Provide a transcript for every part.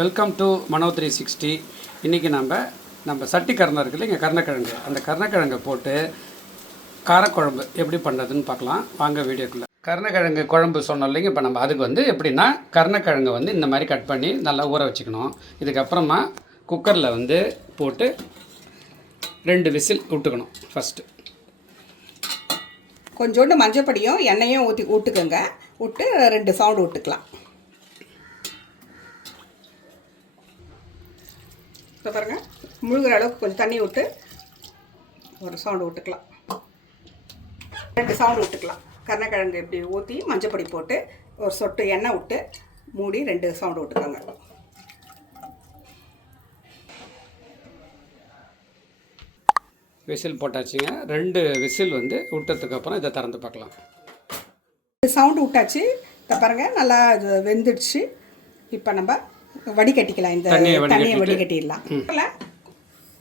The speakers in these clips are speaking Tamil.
வெல்கம் டு மனோ 360. இன்றைக்கி நம்ம சட்டி கருணை இருக்குது இல்லைங்க, கருணக்கிழங்கு. அந்த கருணக்கிழங்கை போட்டு காரக்குழம்பு எப்படி பண்ணுறதுன்னு பார்க்கலாம். வாங்க வீடியோக்குள்ளே. கருணக்கிழங்கு குழம்பு சொன்னோம் இல்லைங்க. இப்போ நம்ம அதுக்கு எப்படின்னா கருணக்கிழங்கை இந்த மாதிரி கட் பண்ணி நல்லா ஊற வச்சுக்கணும். இதுக்கப்புறமா குக்கரில் போட்டு 2 விசில் விட்டுக்கணும். ஃபஸ்ட்டு கொஞ்சோண்டு மஞ்சப்பொடியும் எண்ணெயும் விட்டுக்கோங்க. விட்டு 2 சவுண்டு விட்டுக்கலாம். இப்போ பாருங்கள், முழுகிற அளவுக்கு கொஞ்சம் தண்ணி விட்டு ஒரு சவுண்டு விட்டுக்கலாம். 2 சவுண்டு விட்டுக்கலாம். கருணக்கிழங்கு இப்படி ஊற்றி மஞ்சப்பொடி போட்டு ஒரு சொட்டு எண்ணெய் விட்டு மூடி 2 சவுண்டு விட்டுக்கோங்க. விசில் போட்டாச்சுங்க. 2 விசில் விட்டதுக்கப்புறம் இதை திறந்து பார்க்கலாம். சவுண்டு விட்டாச்சு. இதை பாருங்கள், நல்லா வெந்துடுச்சு. இப்போ நம்ம வடிகட்டிக்கலாம். இந்த தண்ணியை வடிகட்டிடலாம்.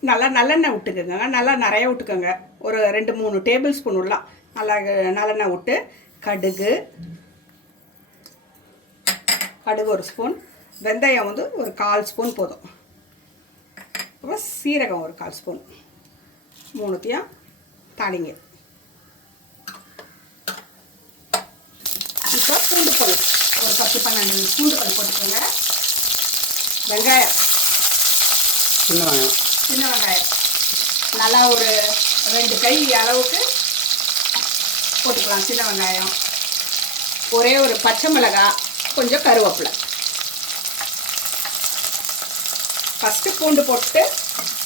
நல்லா நல்லெண்ணெய் விட்டுக்கோங்க. நல்லா நிறைய விட்டுக்கோங்க. ஒரு 2-3 டேபிள் ஸ்பூன் விடலாம். நல்லா நல்லெண்ணெய் விட்டு கடுகு 1 ஸ்பூன், வெந்தயம் ஒரு 1/4 ஸ்பூன் போதும். அப்புறம் சீரகம் ஒரு 1/4 ஸ்பூன், 3த்தையும் தாளிங்க. இப்போ பூண்டு பல் ஒரு 10-12 பூண்டு பல் போட்டுக்கோங்க. வெங்காயம், சின்ன வெங்காயம் நல்லா ஒரு 2 கை அளவுக்கு போட்டுக்கலாம். சின்ன வெங்காயம், ஒரே ஒரு பச்சை மிளகாய், கொஞ்சம் கருவேப்பிலை. ஃபஸ்ட்டு பூண்டு போட்டு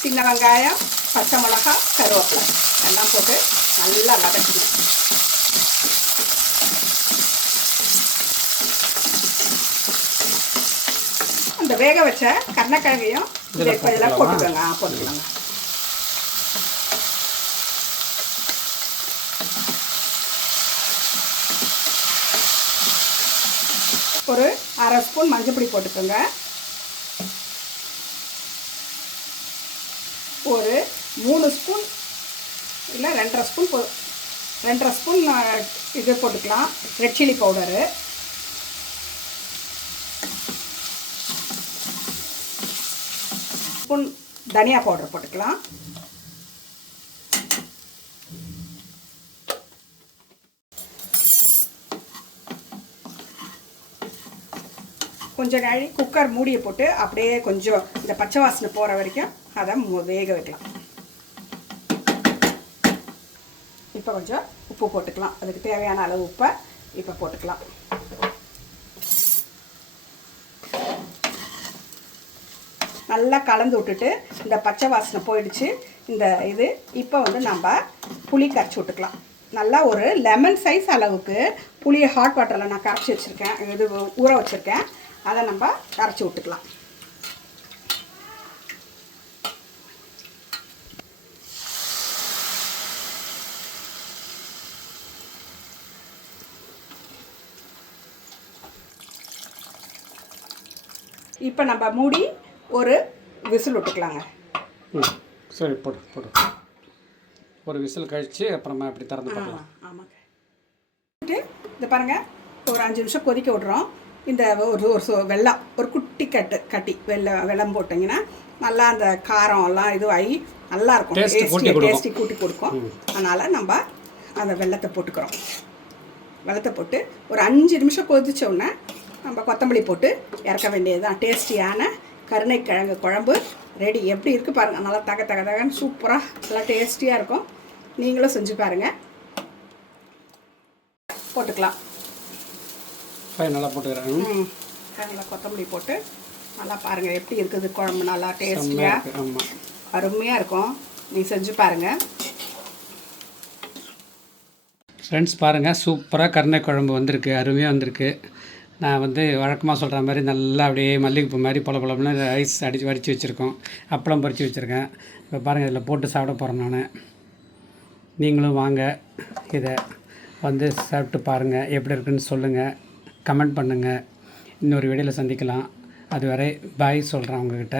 சின்ன வெங்காயம், பச்சை மிளகாய், கருவேப்பிலை எல்லாம் போட்டு நல்லா வதக்கணும். அந்த வேக வச்ச கருணக்கிழங்கையும் இதெல்லாம் போட்டுக்கலாங்க. ஒரு 1/2 ஸ்பூன் மஞ்சப்பொடி போட்டுக்கோங்க. ஒரு 3 ஸ்பூன் இல்லை 2.5 ஸ்பூன் 2.5 ஸ்பூன் இது போட்டுக்கலாம், ரெட் சில்லி பவுடரு. ஸ்பூன் தனியா பவுடர் போட்டுக்கலாம். கொஞ்சம் நாளி குக்கர் மூடியை போட்டு அப்படியே கொஞ்சம் இந்த பச்சை வாசனை போகிற வரைக்கும் அதை வேக வைக்கலாம். இப்போ கொஞ்சம் உப்பு போட்டுக்கலாம். அதுக்கு தேவையான அளவு உப்பை இப்போ போட்டுக்கலாம். நல்லா கலந்து விட்டுட்டு இந்த பச்சை வாசனை போயிடுச்சு. இது இப்போ நம்ம புளி கரைச்சி விட்டுக்கலாம். நல்லா ஒரு லெமன் சைஸ் அளவுக்கு புளியை ஹாட் வாட்டரில் நான் கரைச்சி வச்சுருக்கேன். இது ஊற வச்சுருக்கேன். அதை நம்ம கரைச்சி விட்டுக்கலாம். இப்போ நம்ம மூடி ஒரு விசில் விட்டுக்கலாங்க. சரி, போடு. ஒரு விசில் கழித்து அப்புறமா இப்படி திறந்து பார்க்கலாம். ஆமாங்க. இதை பாருங்கள், ஒரு 5 நிமிஷம் கொதிக்க விட்றோம். இந்த வெல்லம் ஒரு குட்டி கட்டி வெல்லம் போட்டிங்கன்னா நல்லா அந்த காரம் எல்லாம் இதுவாகி நல்லாயிருக்கும். டேஸ்டி கூட்டி கொடுக்கும். அதனால் நம்ம அந்த வெல்லத்தை போட்டுக்கிறோம். வெல்லத்தை போட்டு ஒரு 5 நிமிஷம் கொதிச்சோடனே நம்ம கொத்தமல்லி போட்டு இறக்க வேண்டியதுதான். டேஸ்டியான கருணைக்கிழங்கு குழம்பு ரெடி. எப்படி இருக்குது பாருங்கள். நல்லா தகன்னு சூப்பராக நல்லா டேஸ்டியாக இருக்கும். நீங்களும் செஞ்சு பாருங்கள். போட்டுக்கலாம். நல்லா போட்டுக்கிறேன். நல்லா கொத்தமல்லி போட்டு நல்லா பாருங்கள் எப்படி இருக்குது குழம்பு. நல்லா டேஸ்டியாக அருமையாக இருக்கும். நீங்கள் செஞ்சு பாருங்கள் ஃப்ரெண்ட்ஸ். பாருங்கள், சூப்பராக கருணை குழம்பு வந்திருக்கு. அருமையாக வந்திருக்கு. நான் வழக்கமாக சொல்கிற மாதிரி நல்லா அப்படியே மல்லிகைப்பூ மாதிரி பொலன்னு ரைஸ் வடித்து வச்சுருக்கோம். அப்பளம் பொரித்து வச்சுருக்கேன். இப்போ பாருங்கள், இதில் போட்டு சாப்பிட போகிறேன் நான். நீங்களும் வாங்க, இதை சாப்பிட்டு பாருங்கள். எப்படி இருக்குன்னு சொல்லுங்கள், கமெண்ட் பண்ணுங்கள். இன்னொரு வீடியோவில் சந்திக்கலாம். அதுவரை பாய் சொல்கிறேன் உங்ககிட்ட.